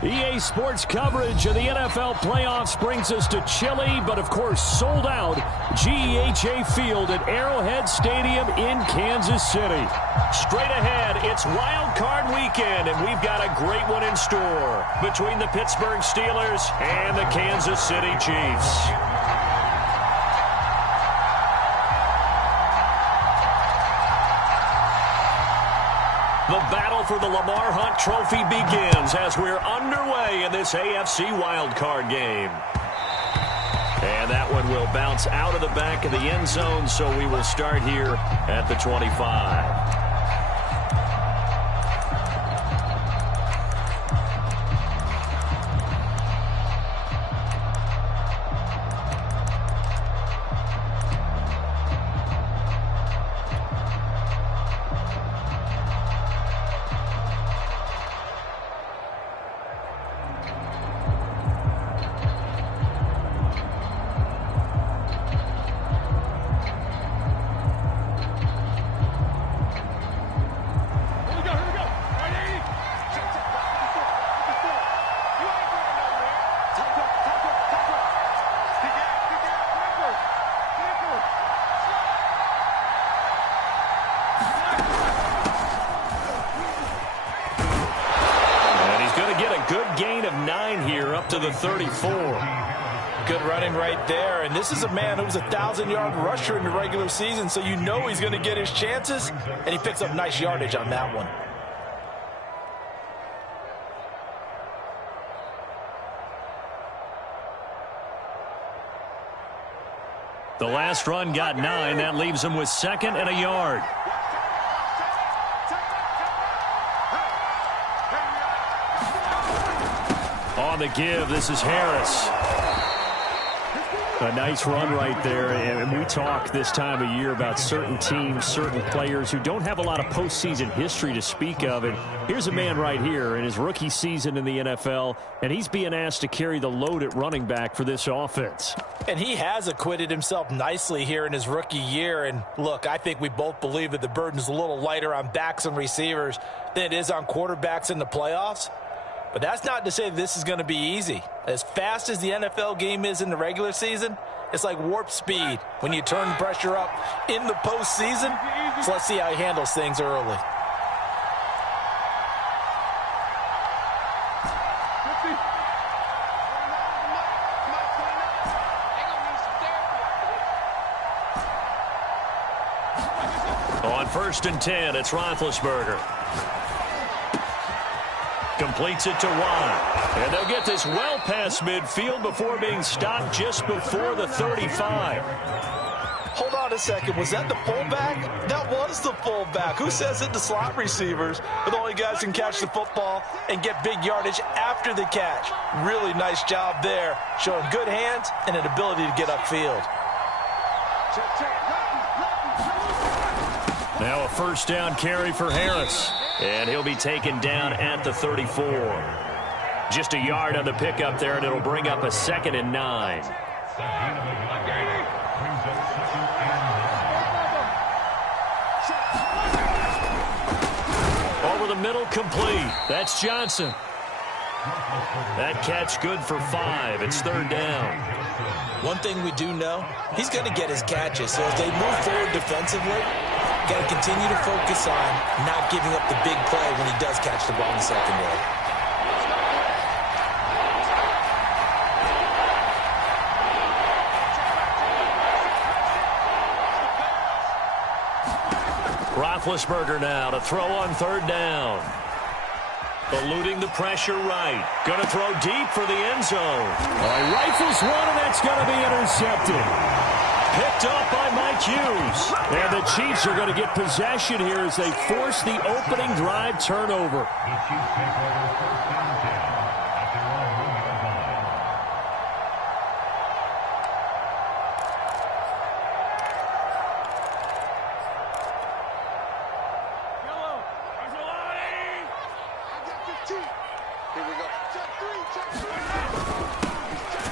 EA Sports coverage of the NFL playoffs brings us to chilly, but of course sold out GEHA Field at Arrowhead Stadium in Kansas City. Straight ahead, it's Wildcard weekend, and we've got a great one in store between the Pittsburgh Steelers and the Kansas City Chiefs. The battle for the Lamar Hunt Trophy begins as we're underway in this AFC wildcard game. And that one will bounce out of the back of the end zone, so we will start here at the 25. To the 34. Good running right there, and this is a man who was a 1,000-yard rusher in the regular season, so you know he's going to get his chances, and he picks up nice yardage on that one. The last run got 9. That leaves him with 2nd and a yard. On the give, this is Harris. A nice run right there, and we talk this time of year about certain teams, certain players who don't have a lot of postseason history to speak of, and here's a man right here in his rookie season in the NFL, and he's being asked to carry the load at running back for this offense. And he has acquitted himself nicely here in his rookie year, and look, I think we both believe that the burden's a little lighter on backs and receivers than it is on quarterbacks in the playoffs. But that's not to say this is going to be easy. As fast as the NFL game is in the regular season, it's like warp speed when you turn the pressure up in the postseason. So let's see how he handles things early. On 1st and 10, it's Roethlisberger. Completes it to Watt. And they'll get this well past midfield before being stopped just before the 35. Hold on a second. Was that the fullback? That was the fullback. Who says that the slot receivers are the only guys who can catch the football and get big yardage after the catch? Really nice job there, showing good hands and an ability to get upfield. Now a 1st down carry for Harris. And he'll be taken down at the 34. Just a yard on the pickup there, and it'll bring up a 2nd and 9. Over the middle, complete. That's Johnson. That catch good for 5. It's 3rd down. One thing we do know, he's going to get his catches. So as they move forward defensively, got to continue to focus on not giving up the big play when he does catch the ball in the secondary. Roethlisberger now to throw on 3rd down. Eluding the pressure right. Going to throw deep for the end zone. Rifles one, and that's going to be intercepted. Picked up by Mike Hughes. And the Chiefs are going to get possession here as they force the opening drive turnover.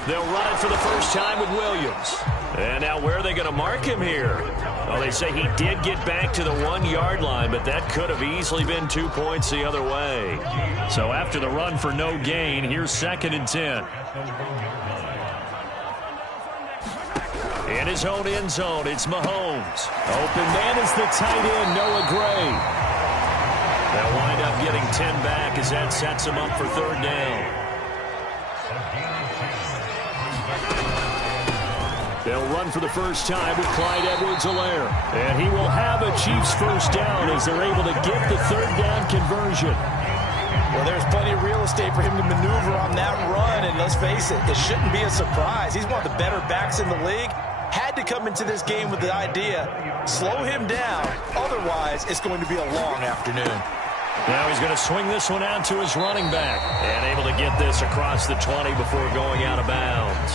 They'll run it for the first time with Williams. And now where are they going to mark him here? Well, they say he did get back to the 1-yard line, but that could have easily been 2 points the other way. So after the run for no gain, here's 2nd and 10. In his own end zone, it's Mahomes. Open man is the tight end, Noah Gray. They'll wind up getting 10 back as that sets him up for 3rd down. They'll run for the first time with Clyde Edwards-Helaire. And he will have a Chiefs first down as they're able to get the 3rd down conversion. Well, there's plenty of real estate for him to maneuver on that run. And let's face it, it shouldn't be a surprise. He's one of the better backs in the league. Had to come into this game with the idea, slow him down. Otherwise, it's going to be a long afternoon. Now he's going to swing this one out to his running back. And able to get this across the 20 before going out of bounds.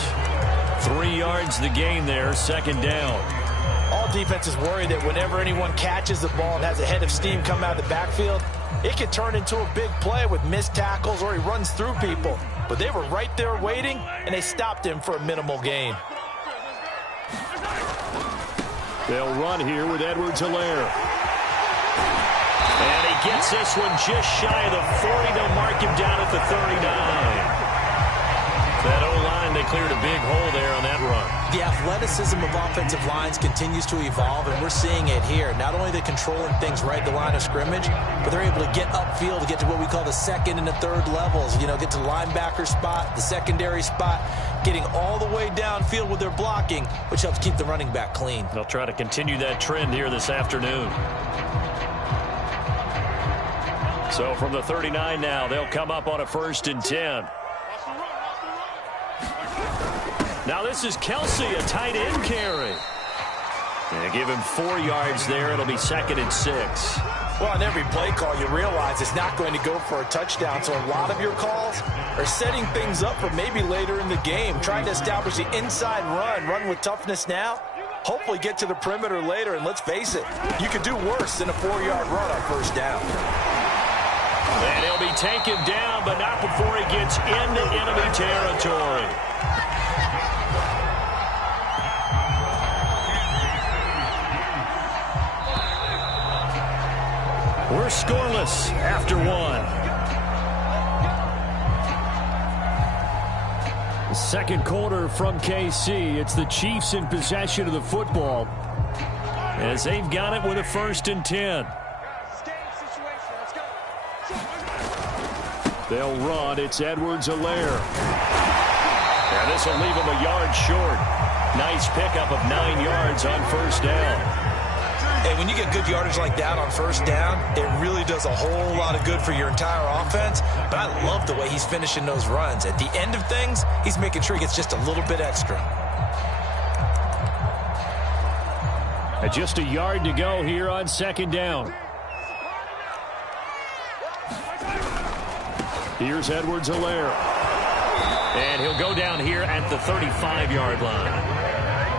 3 yards the gain there, 2nd down. All defenses worry that whenever anyone catches the ball and has a head of steam come out of the backfield, it can turn into a big play with missed tackles or he runs through people. But they were right there waiting, and they stopped him for a minimal gain. They'll run here with Edwards-Helaire. And he gets this one just shy of the 40. They'll mark him down at the 39. That O-line, they cleared a big hole there on that run. The athleticism of offensive lines continues to evolve, and we're seeing it here. Not only are they controlling things right at the line of scrimmage, but they're able to get upfield to get to what we call the 2nd and the 3rd levels. You know, get to the linebacker spot, the secondary spot, getting all the way downfield with their blocking, which helps keep the running back clean. They'll try to continue that trend here this afternoon. So from the 39 now, they'll come up on a 1st and 10. Now this is Kelsey, a tight end carry. And give him 4 yards there. It'll be 2nd and 6. Well, on every play call, you realize it's not going to go for a touchdown. So a lot of your calls are setting things up for maybe later in the game, trying to establish the inside run with toughness now. Hopefully get to the perimeter later. And let's face it, you could do worse than a 4-yard run on 1st down. And he'll be taken down, but not before he gets into enemy territory. We're scoreless after 1. The 2nd quarter from KC. It's the Chiefs in possession of the football as they've got it with a 1st and 10. They'll run. It's Edwards-Helaire. And this will leave him a yard short. Nice pickup of 9 yards on 1st down. Hey, when you get good yardage like that on 1st down, it really does a whole lot of good for your entire offense. But I love the way he's finishing those runs. At the end of things, he's making sure he gets just a little bit extra. And just a yard to go here on 2nd down. Here's Edwards-Helaire. And he'll go down here at the 35-yard line.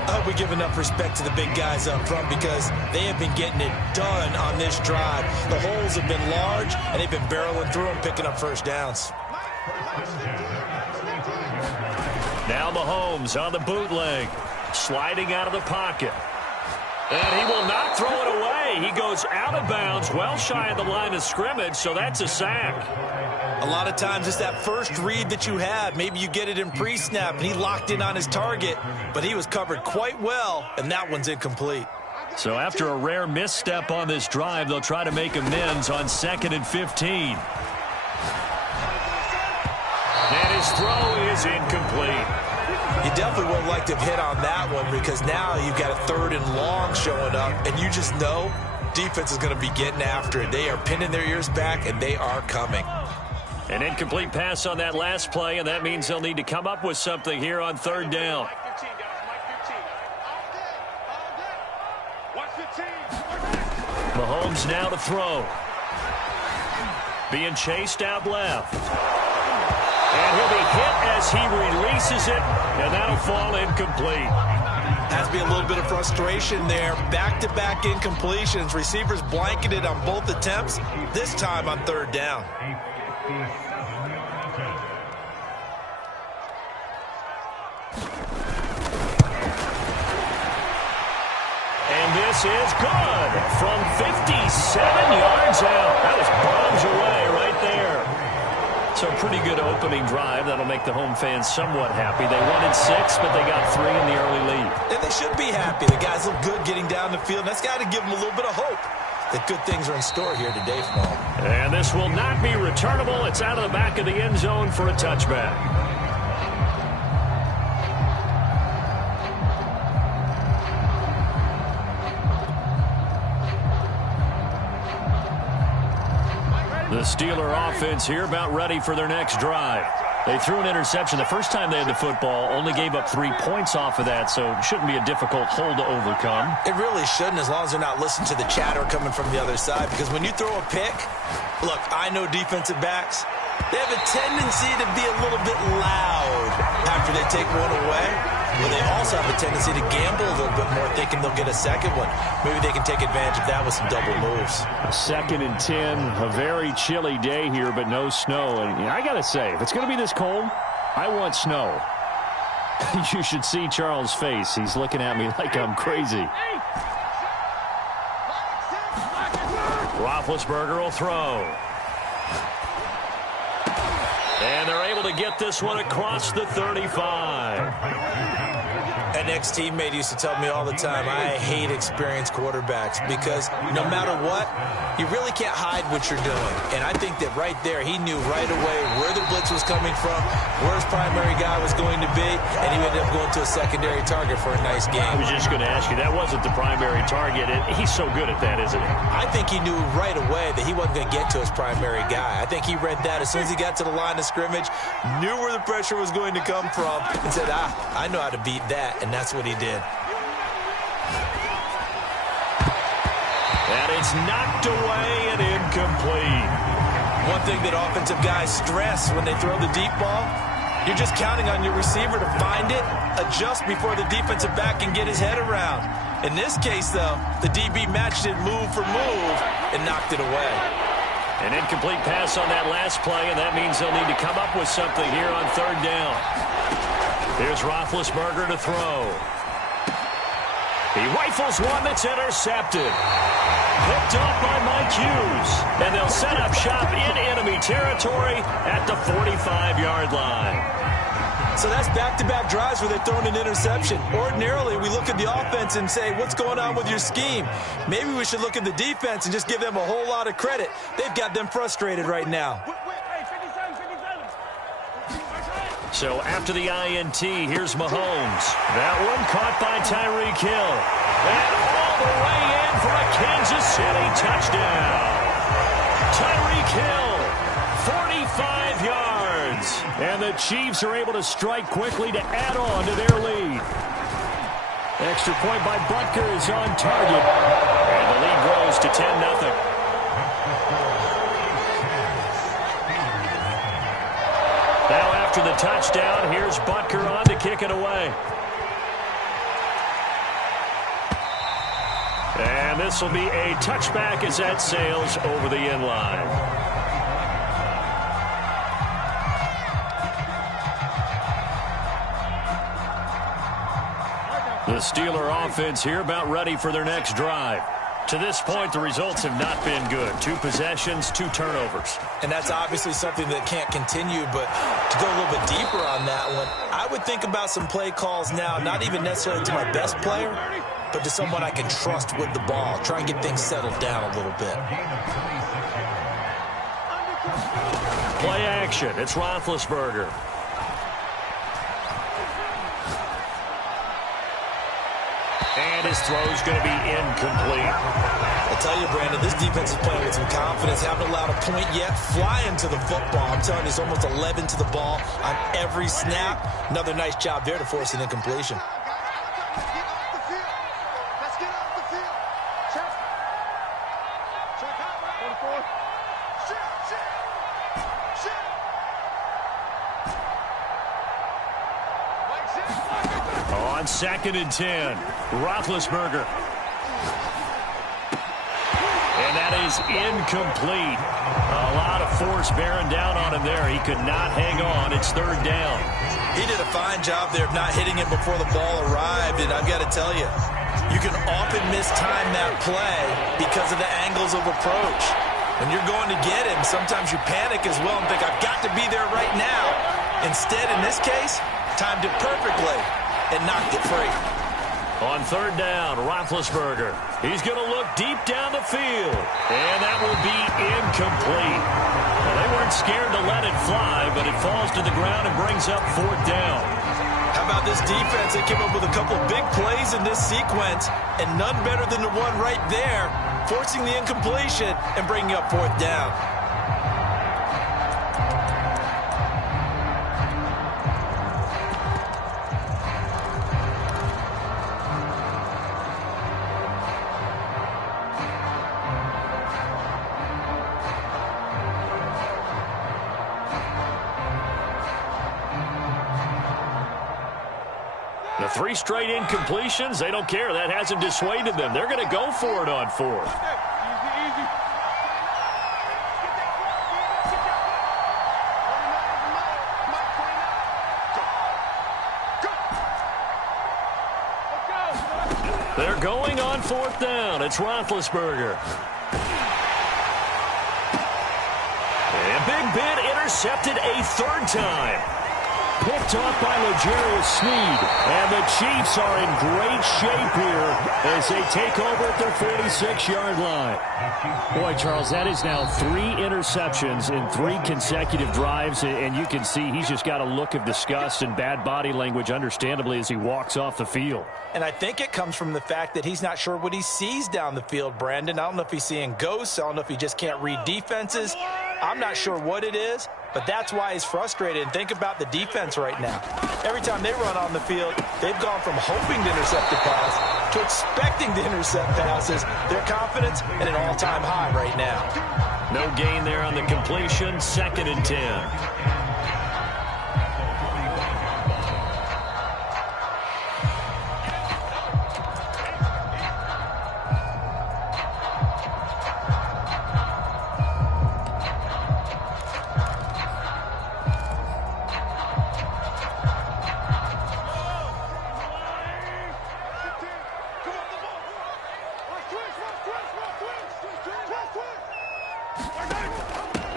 I hope we give enough respect to the big guys up front because they have been getting it done on this drive. The holes have been large, and they've been barreling through them, picking up 1st downs. Now Mahomes on the bootleg, sliding out of the pocket. And he will not throw it away. He goes out of bounds, well shy of the line of scrimmage, so that's a sack. A lot of times it's that first read that you have. Maybe you get it in pre-snap, and he locked in on his target, but he was covered quite well, and that one's incomplete. So after a rare misstep on this drive, they'll try to make amends on 2nd and 15. And his throw is incomplete. You definitely would like to have hit on that one because now you've got a 3rd and long showing up, and you just know defense is going to be getting after it. They are pinning their ears back, and they are coming. An incomplete pass on that last play, and that means they'll need to come up with something here on 3rd down. Mahomes now to throw. Being chased out left. And he'll be hit as he releases it, and that'll fall incomplete. Has to be a little bit of frustration there. Back-to-back incompletions. Receivers blanketed on both attempts, this time on 3rd down. this is good from 57 yards out. That was bombs away right there. So pretty good opening drive. That'll make the home fans somewhat happy. They wanted 6, but they got 3 in the early lead. And they should be happy. The guys look good getting down the field. That's got to give them a little bit of hope that good things are in store here today for them. And this will not be returnable. It's out of the back of the end zone for a touchback. The Steeler offense here about ready for their next drive. They threw an interception the first time they had the football, only gave up 3 points off of that, so it shouldn't be a difficult hole to overcome. It really shouldn't, as long as they're not listening to the chatter coming from the other side, because when you throw a pick, look, I know defensive backs, they have a tendency to be a little bit loud after they take one away. But they also have a tendency to gamble a little bit more, thinking they'll get a second one. Maybe they can take advantage of that with some double moves. 2nd and 10, a very chilly day here, but no snow. And I got to say, if it's going to be this cold, I want snow. You should see Charles' face. He's looking at me like I'm crazy. Roethlisberger will throw. And they're able to get this one across the 35. An ex-teammate used to tell me all the time, I hate experienced quarterbacks because no matter what, you really can't hide what you're doing. And I think that right there, he knew right away where the blitz was coming from, where his primary guy was going to be, and he ended up going to a secondary target for a nice game. I was just going to ask you, that wasn't the primary target. He's so good at that, isn't he? I think he knew right away that he wasn't going to get to his primary guy. I think he read that as soon as he got to the line of scrimmage, knew where the pressure was going to come from, and said, I know how to beat that, and that's what he did. And it's knocked away and incomplete. One thing that offensive guys stress when they throw the deep ball, you're just counting on your receiver to find it, adjust before the defensive back can get his head around. In this case, though, the DB matched it move for move and knocked it away. An incomplete pass on that last play, and that means they'll need to come up with something here on 3rd down. Here's Roethlisberger to throw. He rifles one that's intercepted. Picked off by Mike Hughes. And they'll set up shop in enemy territory at the 45-yard line. So that's back-to-back drives where they're throwing an interception. Ordinarily, we look at the offense and say, what's going on with your scheme? Maybe we should look at the defense and just give them a whole lot of credit. They've got them frustrated right now. So after the INT, here's Mahomes. That one caught by Tyreek Hill. And all the way in for a Kansas City touchdown. Tyreek Hill, 45 yards. And the Chiefs are able to strike quickly to add on to their lead. Extra point by Butker is on target. And the lead grows to 10-0. Now after the touchdown, here's Butker on to kick it away. And this will be a touchback as that sails over the end line. The Steeler offense here about ready for their next drive. To this point, the results have not been good. 2 possessions, 2 turnovers. And that's obviously something that can't continue, but to go a little bit deeper on that one, I would think about some play calls now, not even necessarily to my best player, but to someone I can trust with the ball. Try and get things settled down a little bit. Play action. It's Roethlisberger. And his throw is going to be incomplete. I tell you, Brandon, this defense is playing with some confidence. Haven't allowed a point yet. Flying to the football. I'm telling you, it's almost 11 to the ball on every snap. Another nice job there to force an incompletion. On 2nd and 10, Roethlisberger. And that is incomplete. A lot of force bearing down on him there. He could not hang on. It's 3rd down. He did a fine job there of not hitting it before the ball arrived. And I've got to tell you, You can often mistime that play because of the angles of approach. When you're going to get him, sometimes you panic as well and think, I've got to be there right now. Instead, in this case, timed it perfectly and knocked it free. On third down, Roethlisberger. He's going to look deep down the field. And that will be incomplete. Well, they weren't scared to let it fly, but it falls to the ground and brings up fourth down. How about this defense? They came up with a couple big plays in this sequence, and none better than the one right there, forcing the incompletion and bringing up fourth down. The 3 straight incompletions, they don't care. That hasn't dissuaded them. They're going to go for it on fourth. They're going on fourth down. It's Roethlisberger. And Big Ben intercepted a third time. Picked off by L'Jarius Sneed. And the Chiefs are in great shape here as they take over at their 46-yard line. Boy, Charles, that is now 3 interceptions in 3 consecutive drives. And you can see he's just got a look of disgust and bad body language, understandably, as he walks off the field. And I think it comes from the fact that he's not sure what he sees down the field, Brandon. I don't know if he's seeing ghosts. I don't know if he just can't read defenses. I'm not sure what it is, but that's why he's frustrated. And think about the defense right now. Every time they run on the field, they've gone from hoping to intercept the pass to expecting to intercept passes. Their confidence at an all-time high right now. No gain there on the completion. 2nd and 10.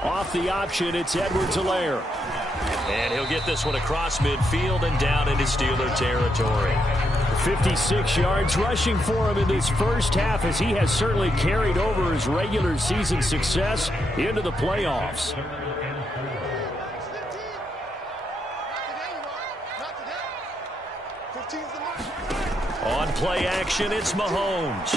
Off the option, it's Edwards-Helaire. And he'll get this one across midfield and down into Steeler territory. 56 yards rushing for him in this first half, as he has certainly carried over his regular season success into the playoffs. On play action, it's Mahomes.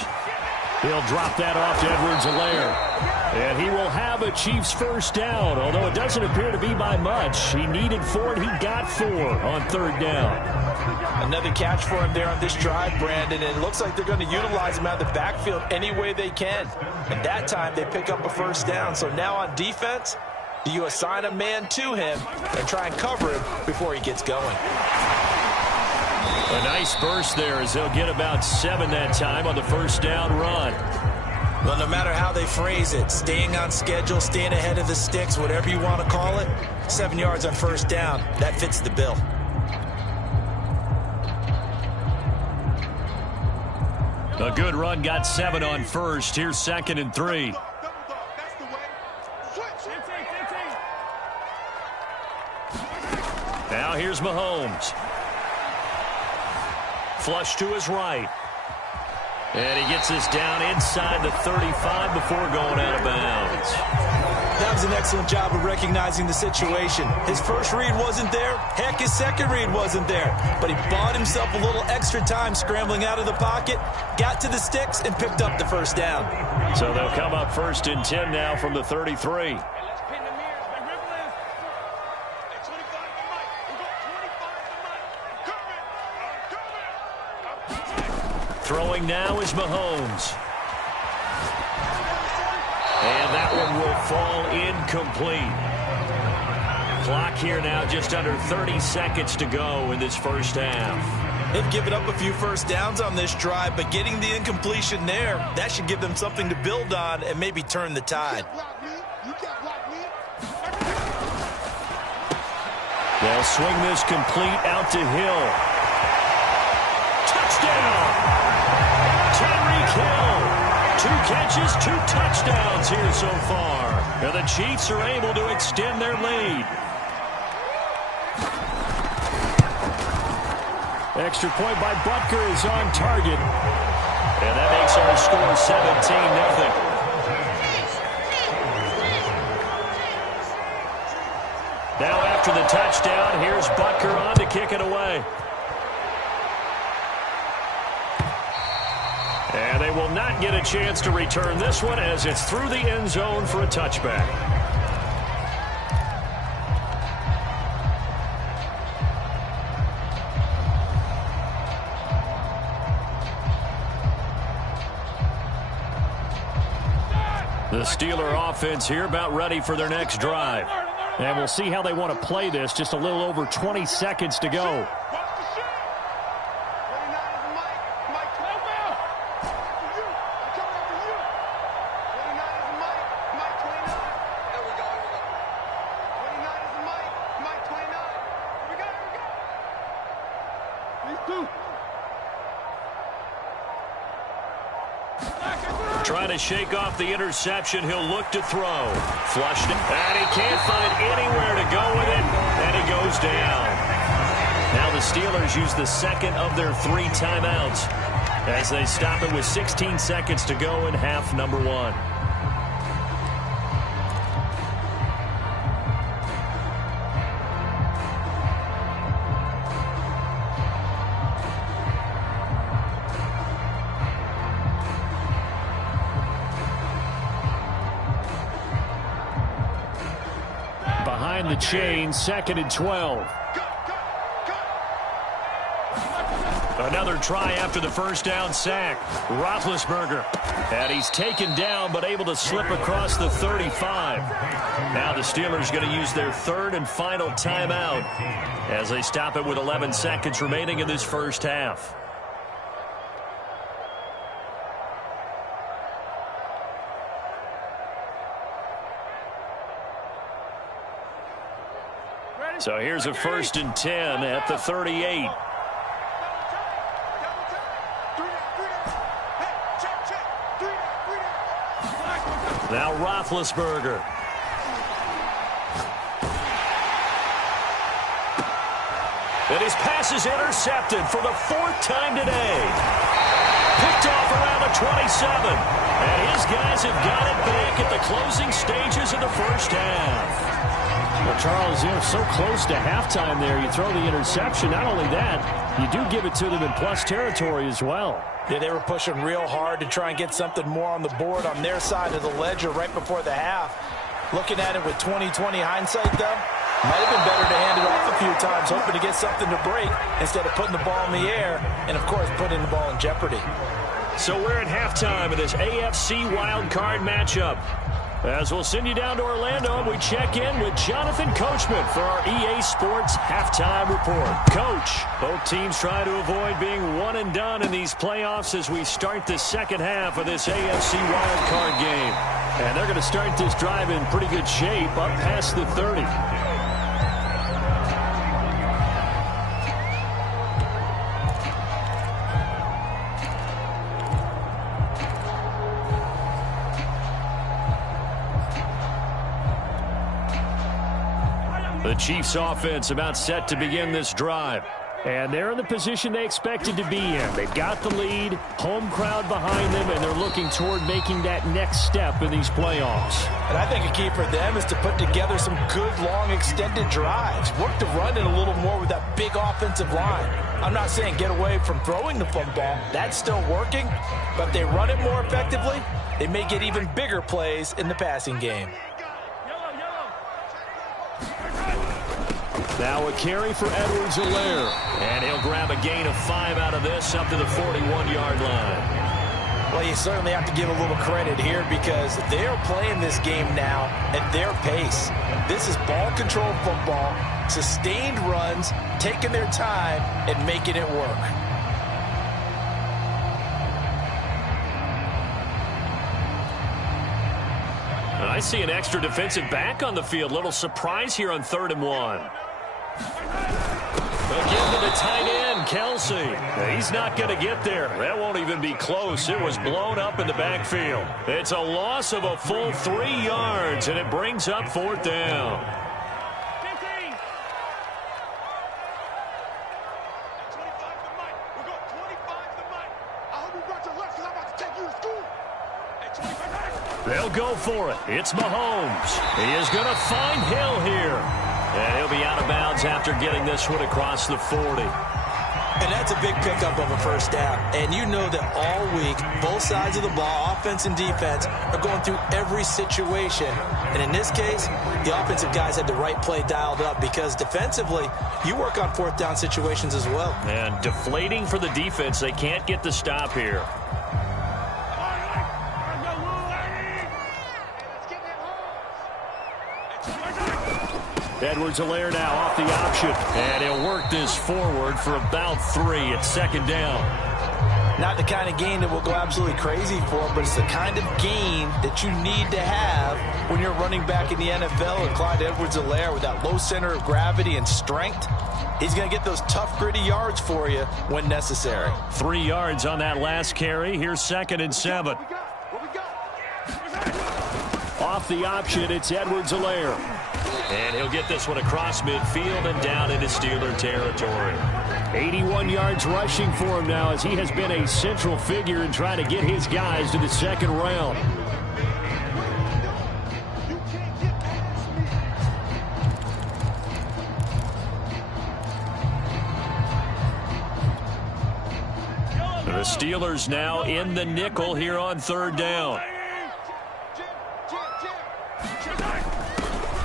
He'll drop that off to Edwards-Helaire. And he will have a Chiefs first down, although it doesn't appear to be by much. He needed 4, and he got 4 on third down. Another catch for him there on this drive, Brandon, and it looks like they're going to utilize him out of the backfield any way they can. And that time, they pick up a first down. So now on defense, do you assign a man to him and try and cover him before he gets going? A nice burst there as they'll get about 7 that time on the first down run. Well, no matter how they phrase it, staying on schedule, staying ahead of the sticks, whatever you want to call it, 7 yards on first down, that fits the bill. A good run got 7 on first. Here's 2nd and 3. Now here's Mahomes. Flush to his right. And he gets this down inside the 35 before going out of bounds. That was an excellent job of recognizing the situation. His first read wasn't there. Heck, his second read wasn't there. But he bought himself a little extra time scrambling out of the pocket, got to the sticks, and picked up the first down. So they'll come up 1st and 10 now from the 33. Throwing now is Mahomes. And that one will fall incomplete. Clock here now just under 30 seconds to go in this first half. They've given up a few first downs on this drive, but getting the incompletion there, that should give them something to build on and maybe turn the tide. They'll swing this complete out to Hill. Touchdown! 2 catches, 2 touchdowns here so far. And the Chiefs are able to extend their lead. Extra point by Butker is on target. And that makes our score 17-0. Now after the touchdown, here's Butker on to kick it away. And they will not get a chance to return this one as it's through the end zone for a touchback. The Steeler offense here about ready for their next drive. And we'll see how they want to play this. Just a little over 20 seconds to go. Trying to shake off the interception. He'll look to throw. Flushed it. And he can't find anywhere to go with it. And he goes down. Now the Steelers use the second of their 3 timeouts as they stop it with 16 seconds to go in half number 1. Behind the chain, 2nd and 12. Another try after the first down sack. Roethlisberger. And he's taken down but able to slip across the 35. Now the Steelers going to use their 3rd and final timeout as they stop it with 11 seconds remaining in this first half. So here's a 1st and 10 at the 38. Now Roethlisberger. And his pass is intercepted for the 4th time today. Picked off around the 27. And his guys have got it back at the closing stages of the first half. Well, Charles, so close to halftime there. You throw the interception. Not only that, you do give it to them in plus territory as well. Yeah, they were pushing real hard to try and get something more on the board on their side of the ledger right before the half. Looking at it with 20/20 hindsight, though, might have been better to hand it off a few times, hoping to get something to break instead of putting the ball in the air and, of course, putting the ball in jeopardy. So we're at halftime of this AFC Wildcard matchup. As we'll send you down to Orlando, and we check in with Jonathan Coachman for our EA Sports Halftime Report. Coach, both teams try to avoid being one and done in these playoffs as we start the second half of this AFC Wildcard game. And they're going to start this drive in pretty good shape, up past the 30. The Chiefs offense about set to begin this drive. And they're in the position they expected to be in. They've got the lead, home crowd behind them, and they're looking toward making that next step in these playoffs. And I think a key for them is to put together some good, long, extended drives. Work the run in a little more with that big offensive line. I'm not saying get away from throwing the football. That's still working. But if they run it more effectively, they may get even bigger plays in the passing game. Now a carry for Edwards-Helaire. And he'll grab a gain of 5 out of this up to the 41-yard line. Well, you certainly have to give a little credit here because they're playing this game now at their pace. This is ball control football, sustained runs, taking their time, and making it work. And I see an extra defensive back on the field. Little surprise here on 3rd and 1. They'll give to the tight end, Kelsey. He's not going to get there. That won't even be close. It was blown up in the backfield. It's a loss of a full 3 yards, and it brings up 4th down. They'll go for it. It's Mahomes. He is going to find Hill here. And he'll be out of bounds after getting this one across the 40. And that's a big pickup of a first down. And you know that all week, both sides of the ball, offense and defense, are going through every situation. And in this case, the offensive guys had the right play dialed up because defensively, you work on 4th down situations as well. And deflating for the defense. They can't get the stop here. Edwards-Helaire now off the option. And he'll work this forward for about 3 at 2nd down. Not the kind of game that we'll go absolutely crazy for, but it's the kind of game that you need to have when you're running back in the NFL. And Clyde Edwards-Helaire, with that low center of gravity and strength, he's going to get those tough, gritty yards for you when necessary. 3 yards on that last carry. Here's 2nd and 7. Off the option, it's Edwards-Helaire. And he'll get this one across midfield and down into Steeler territory. 81 yards rushing for him now as he has been a central figure in trying to get his guys to the 2nd round. The Steelers now in the nickel here on 3rd down.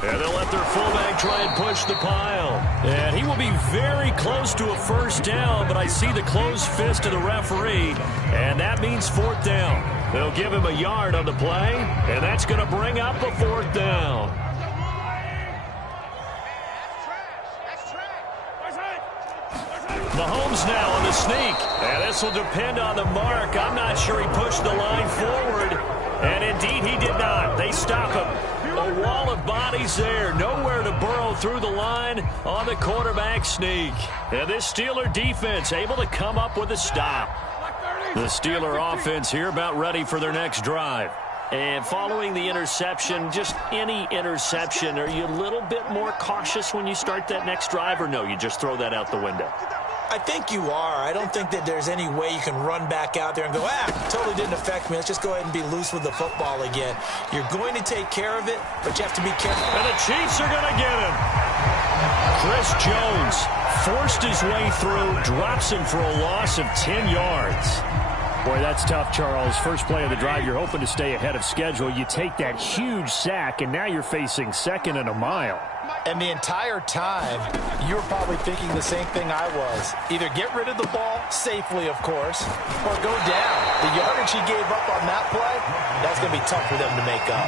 And they'll let their fullback try and push the pile. And he will be very close to a 1st down, but I see the closed fist of the referee, and that means 4th down. They'll give him a yard on the play, and that's going to bring up a 4th down. Mahomes now on the sneak. And this will depend on the mark. I'm not sure he pushed the line forward. And indeed he did not. They stop him. A wall of bodies there. Nowhere to burrow through the line on the quarterback sneak. And this Steeler defense able to come up with a stop. The Steeler offense here about ready for their next drive. And following the interception, just any interception, are you a little bit more cautious when you start that next drive, or no, you just throw that out the window? I think you are. I don't think that there's any way you can run back out there and go, totally didn't affect me. Let's just go ahead and be loose with the football again. You're going to take care of it, but you have to be careful. And the Chiefs are going to get him. Chris Jones forced his way through, drops him for a loss of 10 yards. Boy, that's tough, Charles. First play of the drive, you're hoping to stay ahead of schedule. You take that huge sack, and now you're facing 2nd and a mile. And the entire time, you were probably thinking the same thing I was. Either get rid of the ball, safely, of course, or go down. The yardage he gave up on that play, that's going to be tough for them to make up.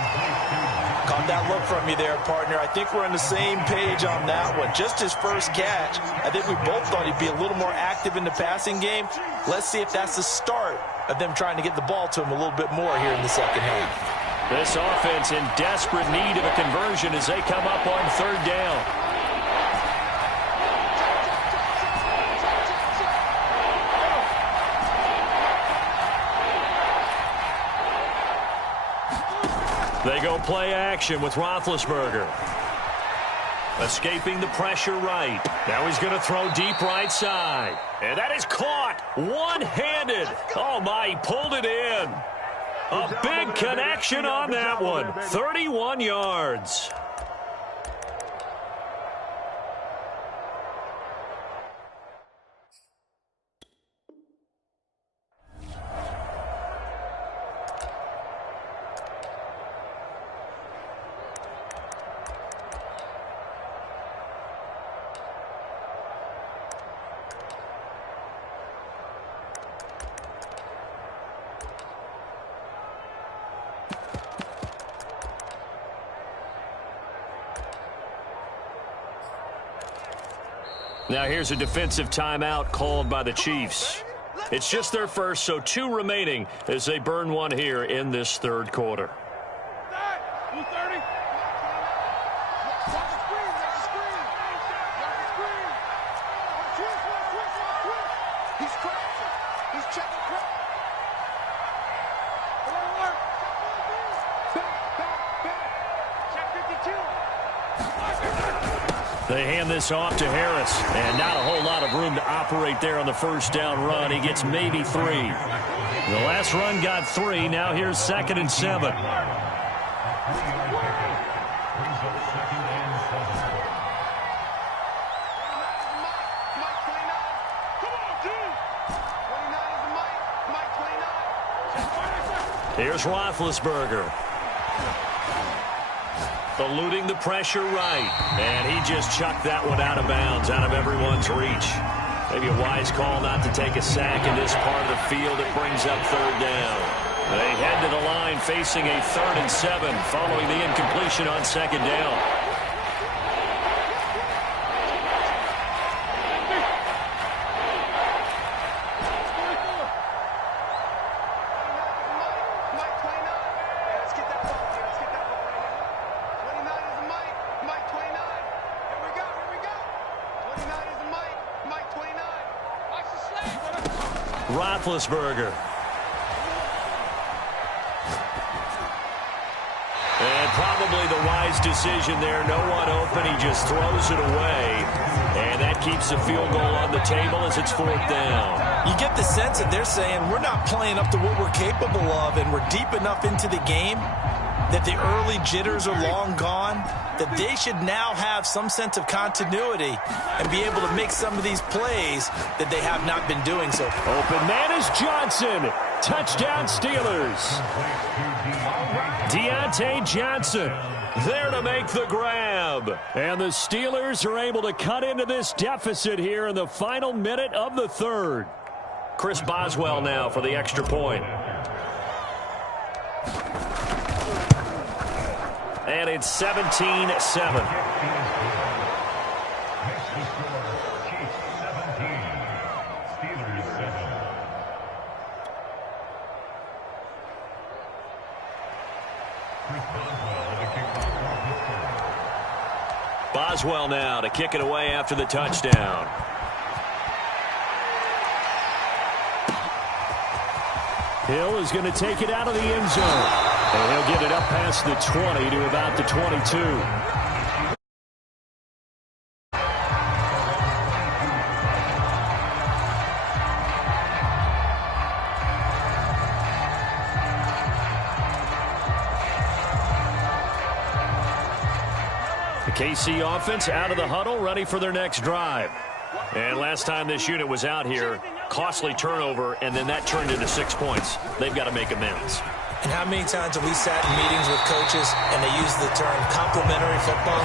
Caught that look from you there, partner. I think we're on the same page on that one. Just his first catch, I think we both thought he'd be a little more active in the passing game. Let's see if that's the start of them trying to get the ball to him a little bit more here in the 2nd half. This offense in desperate need of a conversion as they come up on 3rd down. They go play action with Roethlisberger. Escaping the pressure right. Now he's going to throw deep right side. And that is caught one-handed. Oh, my, he pulled it in. A big connection on that one. 31 yards. Now here's a defensive timeout called by the Chiefs. It's just their first, so 2 remaining as they burn one here in this 3rd quarter. They hand this off to Harris, and not a whole lot of room to operate there on the first down run. He gets maybe 3. The last run got 3. Now here's 2nd and 7. Here's Roethlisberger. Eluding the pressure right. And he just chucked that one out of bounds, out of everyone's reach. Maybe a wise call not to take a sack in this part of the field. It brings up 3rd down. They head to the line facing a 3rd and 7 following the incompletion on 2nd down. Roethlisberger. And probably the wise decision there. No one open. He just throws it away. And that keeps the field goal on the table as it's 4th down. You get the sense that they're saying we're not playing up to what we're capable of, and we're deep enough into the game that the early jitters are long gone, that they should now have some sense of continuity and be able to make some of these plays that they have not been doing so far. Open man is Johnson. Touchdown Steelers. Deontay Johnson there to make the grab. And the Steelers are able to cut into this deficit here in the final minute of the 3rd. Chris Boswell now for the extra point. And it's 17-7. Boswell now to kick it away after the touchdown. Hill is going to take it out of the end zone. And he'll get it up past the 20 to about the 22. The KC offense out of the huddle, ready for their next drive. And last time this unit was out here, costly turnover, and then that turned into 6 points. They've got to make amends. And how many times have we sat in meetings with coaches and they use the term complementary football?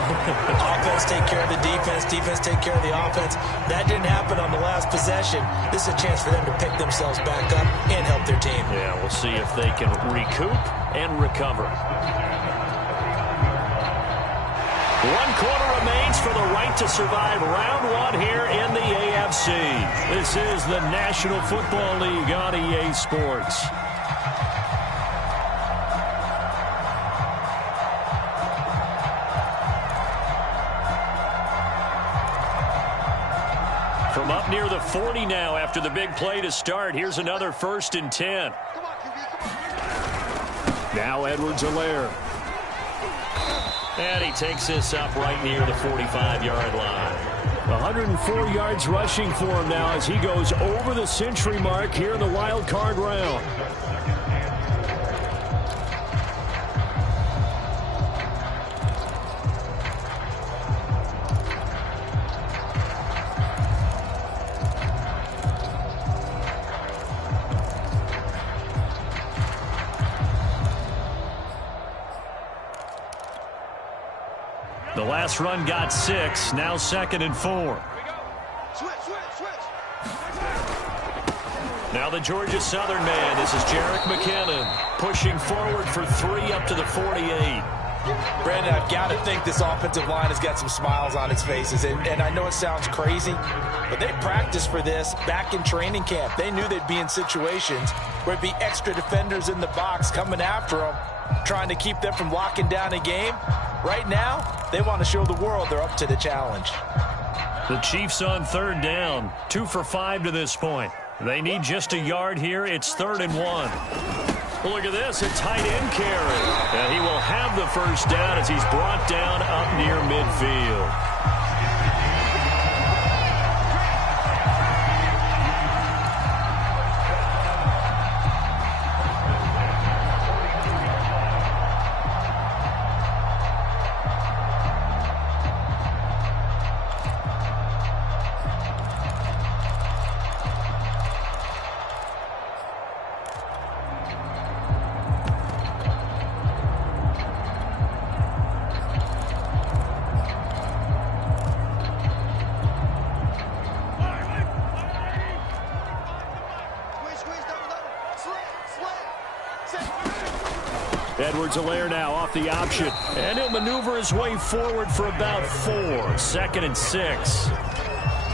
Offense take care of the defense, defense take care of the offense. That didn't happen on the last possession. This is a chance for them to pick themselves back up and help their team. Yeah, we'll see if they can recoup and recover. 1 quarter remains for the right to survive round 1 here in the AFC. This is the National Football League on EA Sports. From up near the 40 now after the big play to start. Here's another 1st and 10. Now Edwards-Helaire. And he takes this up right near the 45-yard line. 104 yards rushing for him now as he goes over the century mark here in the wild card round. The last run got 6. Now 2nd and 4. Now the Georgia Southern man. This is Jerick McKinnon pushing forward for 3 up to the 48. Brandon, I've got to think this offensive line has got some smiles on its faces. And I know it sounds crazy, but they practiced for this back in training camp. They knew they'd be in situations where it'd be extra defenders in the box coming after them, trying to keep them from locking down a game. Right now, they want to show the world they're up to the challenge. The Chiefs on 3rd down. 2 for 5 to this point. They need just a yard here. It's 3rd and 1. Look at this, a tight end carry. And he will have the first down as he's brought down up near midfield. Edwards-Helaire now off the option, and he'll maneuver his way forward for about 4. 2nd and 6.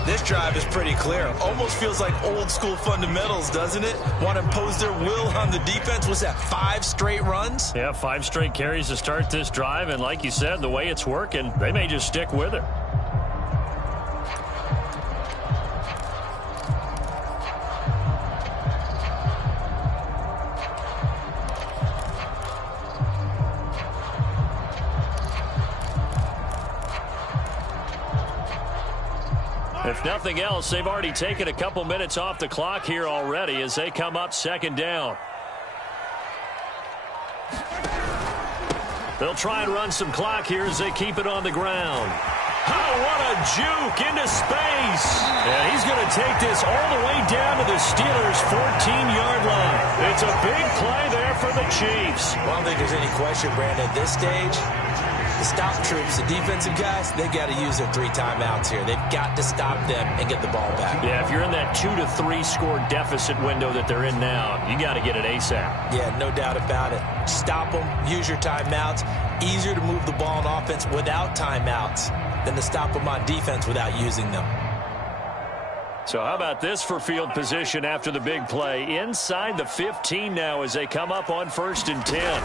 This drive is pretty clear. Almost feels like old school fundamentals, doesn't it? Want to impose their will on the defense. Was that 5 straight runs? Yeah, 5 straight carries to start this drive, and like you said, the way it's working, they may just stick with it. If nothing else, they've already taken a couple minutes off the clock here already as they come up 2nd down. They'll try and run some clock here as they keep it on the ground. Oh, what a juke into space. And he's going to take this all the way down to the Steelers' 14-yard line. It's a big play there for the Chiefs. Well, I don't think there's any question, Brandon, at this stage. The stop troops, the defensive guys, they've got to use their 3 timeouts here. They've got to stop them and get the ball back. Yeah, if you're in that 2 to 3 score deficit window that they're in now, you got to get it ASAP. Yeah, no doubt about it. Stop them, use your timeouts. Easier to move the ball on offense without timeouts than to stop them on defense without using them. So how about this for field position after the big play? Inside the 15 now as they come up on 1st and 10.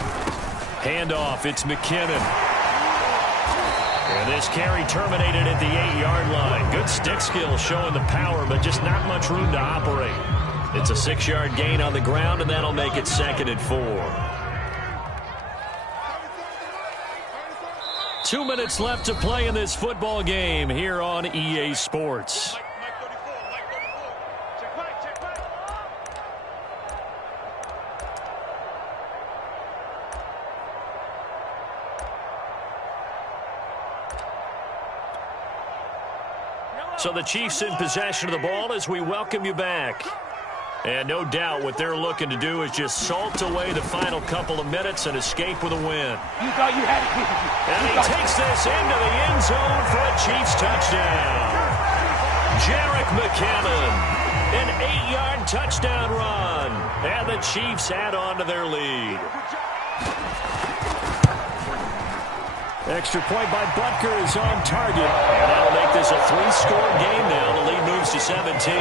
Handoff, it's McKinnon. And this carry terminated at the 8-yard line. Good stick skill showing the power, but just not much room to operate. It's a 6-yard gain on the ground, and that'll make it 2nd and 4. 2 minutes left to play in this football game here on EA Sports. So the Chiefs in possession of the ball as we welcome you back. And no doubt what they're looking to do is just salt away the final couple of minutes and escape with a win. You thought you had it. And he takes this into the end zone for a Chiefs touchdown. Jerick McKinnon, an 8-yard touchdown run. And the Chiefs add on to their lead. Extra point by Butker is on target. And that'll make this a 3-score game now. The lead moves to 17.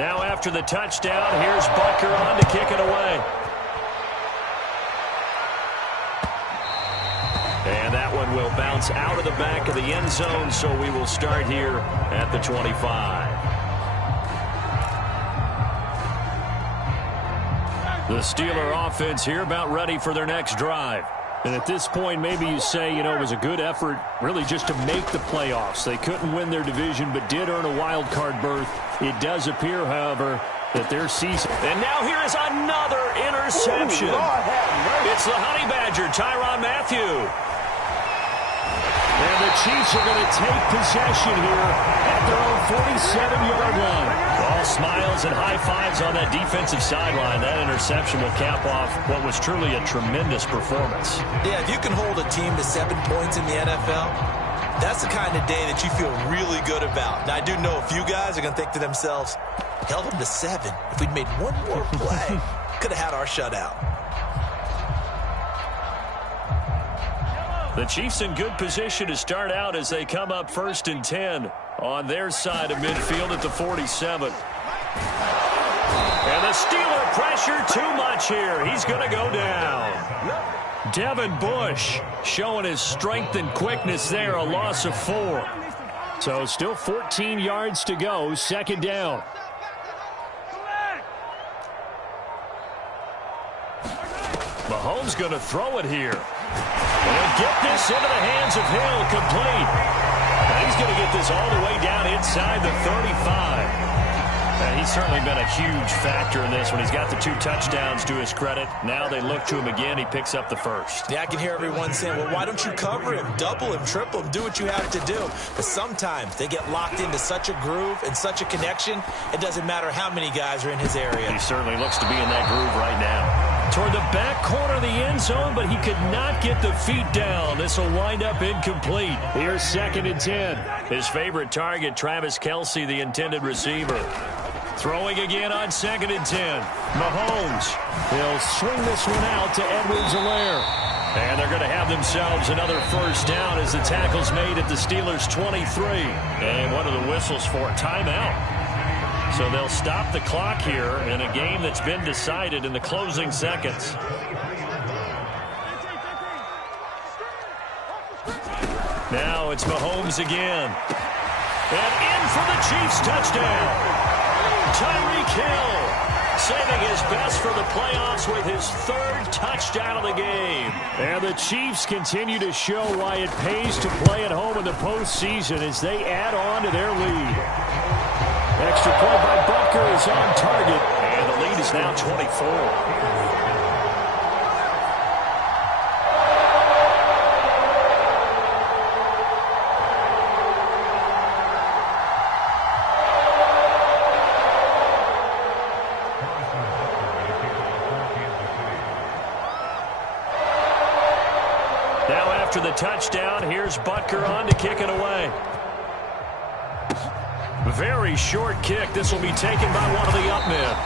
Now after the touchdown, here's Butker on to kick it away. And that one will bounce out of the back of the end zone, so we will start here at the 25. The Steeler offense here about ready for their next drive. And at this point, maybe you say, you know, it was a good effort really just to make the playoffs. They couldn't win their division, but did earn a wild card berth. It does appear, however, that their season. And now here is another interception. It's the Honey Badger, Tyrann Mathieu. And the Chiefs are going to take possession here at their own 47-yard line. All smiles and high fives on that defensive sideline. That interception will cap off what was truly a tremendous performance. Yeah, if you can hold a team to 7 points in the NFL, that's the kind of day that you feel really good about. Now, I do know a few guys are going to think to themselves, held them to 7. If we'd made one more play, could have had our shutout. The Chiefs in good position to start out as they come up 1st and 10 on their side of midfield at the 47. And the Steeler pressure too much here. He's going to go down. Devin Bush showing his strength and quickness there, a loss of 4. So still 14 yards to go, second down. Mahomes going to throw it here. And get this into the hands of Hill, complete. And he's going to get this all the way down inside the 35. And he's certainly been a huge factor in this when he's got the 2 touchdowns to his credit. Now they look to him again. He picks up the first. Yeah, I can hear everyone saying, well, why don't you cover him, double him, triple him, do what you have to do. But sometimes they get locked into such a groove and such a connection, it doesn't matter how many guys are in his area. He certainly looks to be in that groove right now. Toward the back corner of the end zone, but he could not get the feet down. This will wind up incomplete. Here's 2nd and 10. His favorite target, Travis Kelce, the intended receiver. Throwing again on 2nd and 10. Mahomes. He'll swing this one out to Edwards-Helaire. And they're going to have themselves another first down as the tackle's made at the Steelers' 23. And what are the whistles for? Timeout. So they'll stop the clock here in a game that's been decided in the closing seconds. Now it's Mahomes again. And in for the Chiefs touchdown. Tyreek Hill saving his best for the playoffs with his 3rd touchdown of the game. And the Chiefs continue to show why it pays to play at home in the postseason as they add on to their lead. Extra point by Butker is on target, and the lead is now 24. After the touchdown, here's Butker on to kick it away. Very short kick. This will be taken by one of the up men.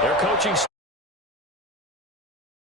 Their coaching